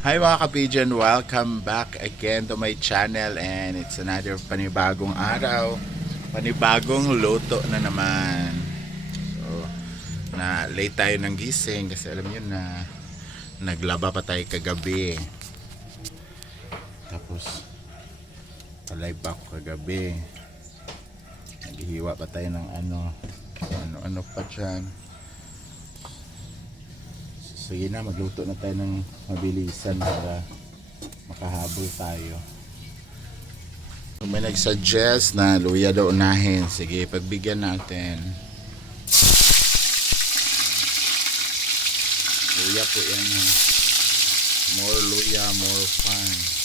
Hi mga ka-pigeon, welcome back again to my channel and it's another panibagong araw, panibagong luto na naman. So, na late tayo ng gising kasi alam niyo na naglaba pa tayo kagabi. Tapos palay pa ako kagabi. Naghihiwa pa tayo ng ano pa dyan. Sige na, magluto na tayo ng mabilisan para makahabol tayo. So, may nagsuggest na luya daw unahin. Sige, pagbigyan natin. Luya po yan. More luya, more fun.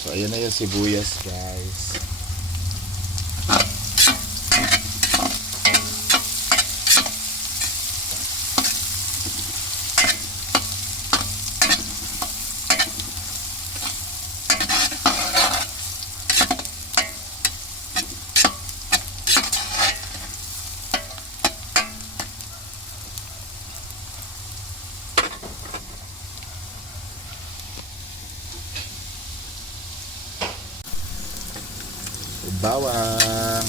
So ayan na yung sibuyas, guys. Bawang.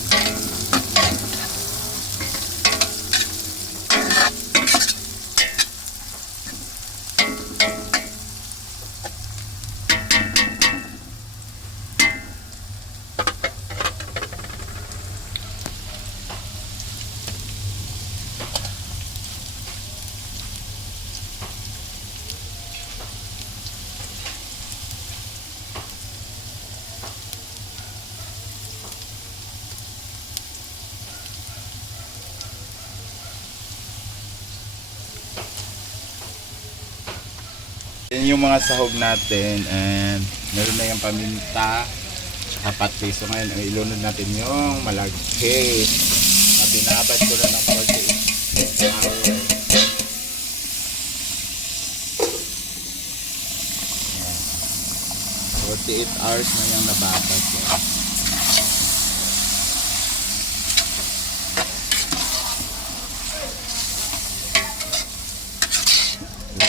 Yan yung mga sahog natin and meron na yung paminta tsaka pati. So ngayon ilunod natin yung malagkit na binabad ko na ng 48 hours. Yan. 48 hours na yung nababad ko.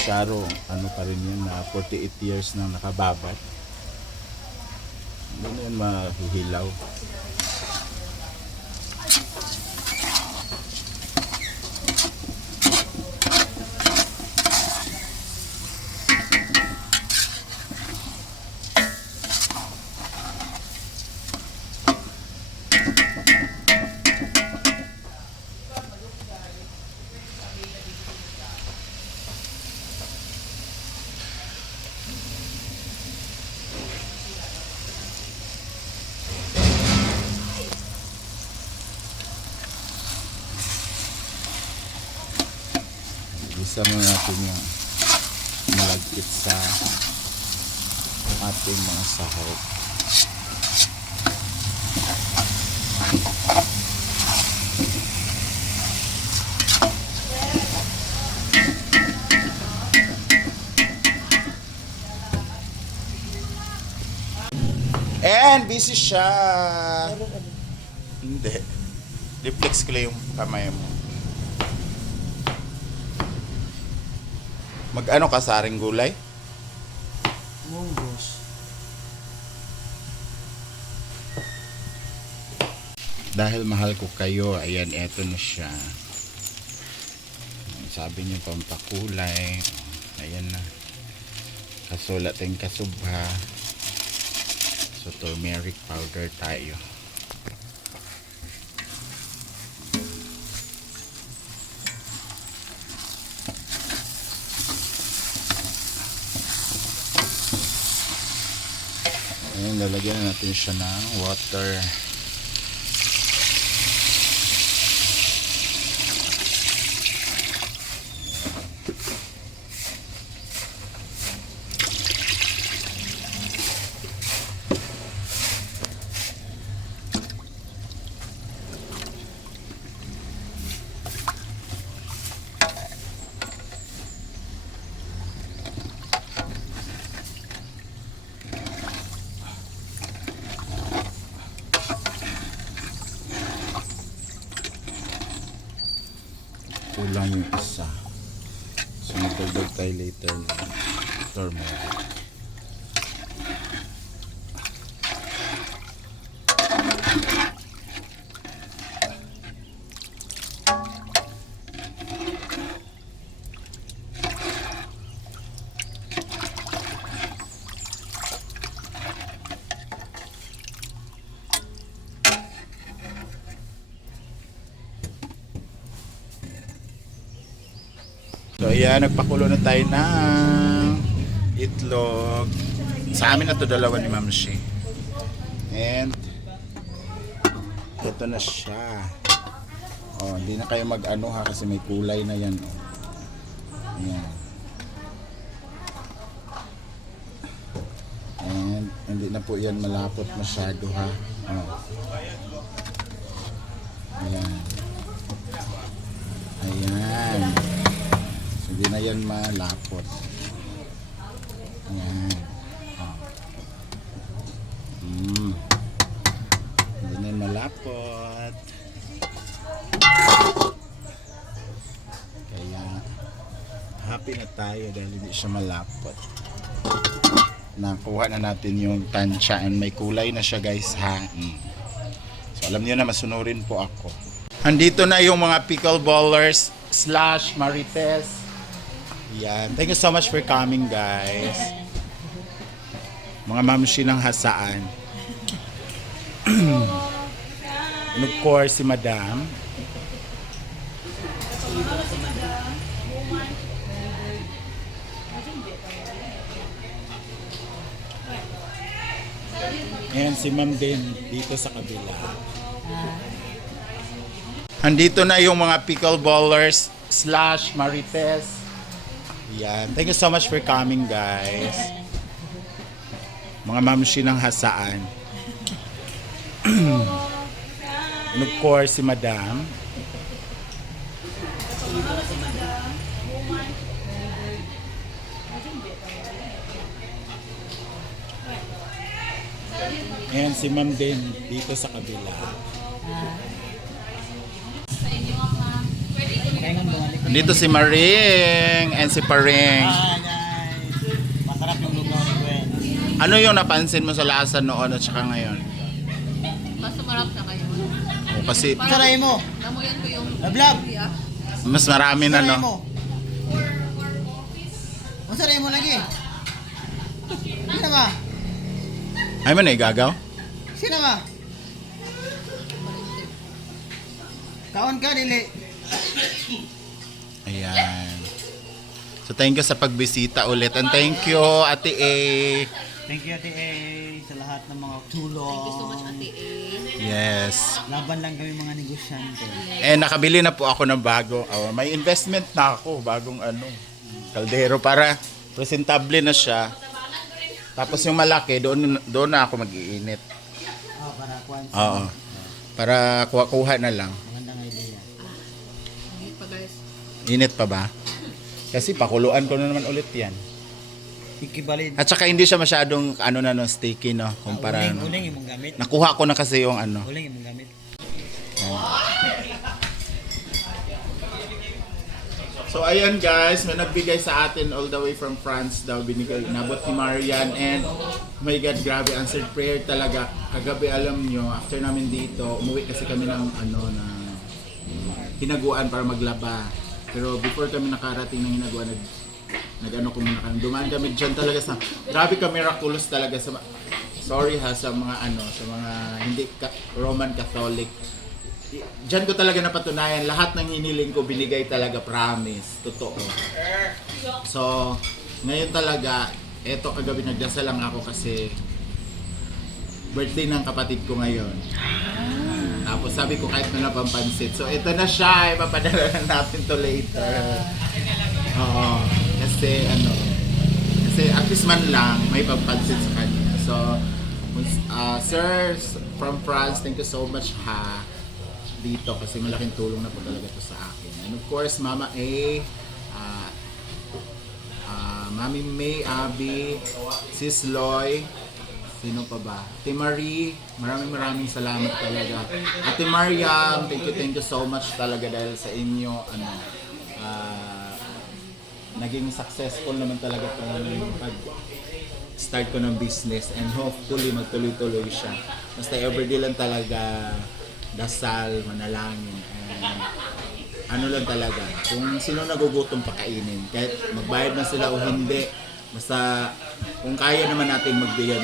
Charo, ano pa rin yun na 48 years na nakababad. Hindi na yun mahihilaw. Isa muna natin yung malagkit sa ating mga sahog. And busy siya. Hindi. Reflex ko lang yung kamay mo. Mag-ano ka sa aring gulay? Munggos. Dahil mahal ko kayo, ayan, eto na siya. Sabi niyo pampakulay. Ayan na. Kasulat yung kasubha. So, turmeric powder tayo. Ayan, lalagyan na natin siya ng water. Kulang yung isa. So, magdagdag tayo later ng turmeric. So ayan, nagpakulo na tayo ng itlog. Sa amin na to dalawa ni Ma'am Shi. And ito na siya. Oh, hindi na kayo mag-ano ha kasi may kulay na yan. Oh. Ayan. And hindi na po yan malapot masyado ha. Oh. Ayan. Ayan. Hindi na yan malapot. Ayan. Oh. Hindi na yan malapot. Kaya happy na tayo dahil hindi siya malapot. Nakuha na natin yung tansya and may kulay na siya guys ha. So alam niyo na masunurin po ako. Andito na yung mga pickleballers / marites. Yan. Thank you so much for coming, guys. Mga mamshi ng hasaan. And of course, si Madam. And si Ma'am din dito sa kabila. Andito na yung mga pickleballers / marites. Yan. Thank you so much for coming, guys. Mga mamshi ng hasaan. And of course, si Madam. And si Ma'am din dito sa kabila. Dito si Maring and si Paring. Masarap yung lugaw ni Gwen. Ano yung napansin mo sa lasa noon at saka ngayon? Mas sumarap na kayo. O, kasi Saray mo. Namuyan ko yung Lablab. mas marami na Saray no. mo. Saray mo lagi. Sino ba? Ay man igagaw? Sino ba? Kaon ka dili. Ayan. So thank you sa pagbisita ulit and thank you Ate A. Thank you Ate A sa lahat ng mga tulong. Thank you so much, Ate A. Yes. Laban lang kami mga negosyante. And nakabili na po ako ng bago. Oh, may investment na ako, bagong kaldero para presentable na siya. Tapos yung malaki, doon na ako mag-iinit. Oh, para kuan. Oo. Para kuha na lang. Magandang idea. Init pa, guys. Init pa ba? Kasi pakuluan ko na naman ulit yan. Ikibalid. At saka hindi siya masyadong sticky no, kumpara Uling imong gamit. Nakuha ko na kasi yung Uling imong gamit. So ayan guys, may nagbigay sa atin all the way from France daw, binigay, nabot ni Marian and oh my God, grabe, answered prayer talaga. Kagabi alam nyo, after namin dito, umuwi kasi kami ng na hinaguan para maglaba. Pero before kami nakarating ng hinaguan, nag-ano ko muna kami. Dumaan kami dyan talaga sa, grabe ka miraculous talaga sa, sorry ha, sa mga sa mga hindi Roman Catholic. Diyan ko talaga napatunayan, lahat ng hiniling ko binigay talaga, promise, totoo. So, ngayon talaga, eto kagabi nagdasal lang ako kasi birthday ng kapatid ko ngayon. Tapos sabi ko kahit na pampansit. So, ito na siya, ipapadala na natin to later. Oo, kasi kasi at least man lang may pampansit sa kanya. So, sir from France, thank you so much ha dito kasi malaking tulong na po talaga to sa akin. And of course, Mama A, Mami May, Abby, Sis Loy, sino pa ba? Ate Marie, maraming salamat talaga. Ate Mariam, thank you so much talaga dahil sa inyo, naging successful naman talaga yung pag start ko ng business and hopefully magtuloy-tuloy siya. Basta everyday lang talaga dasal, manalangin, and ano lang talaga, kung sino nagugutom pakainin, kahit magbayad na sila o hindi, basta kung kaya naman natin magbigay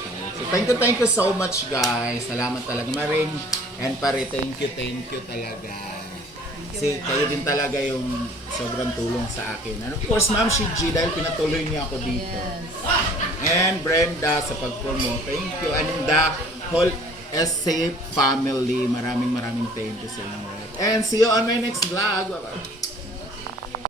tayo. So thank you so much guys. Salamat talaga Maring and Pare, thank you talaga. Kasi kayo din talaga yung sobrang tulong sa akin. And of course, Ma'am Shiji, dahil pinatuloy niya ako dito. And Brenda sa pag-promote. Thank you. And the whole SA family, maraming thank you sa inyo. And see you on my next vlog. Bye-bye.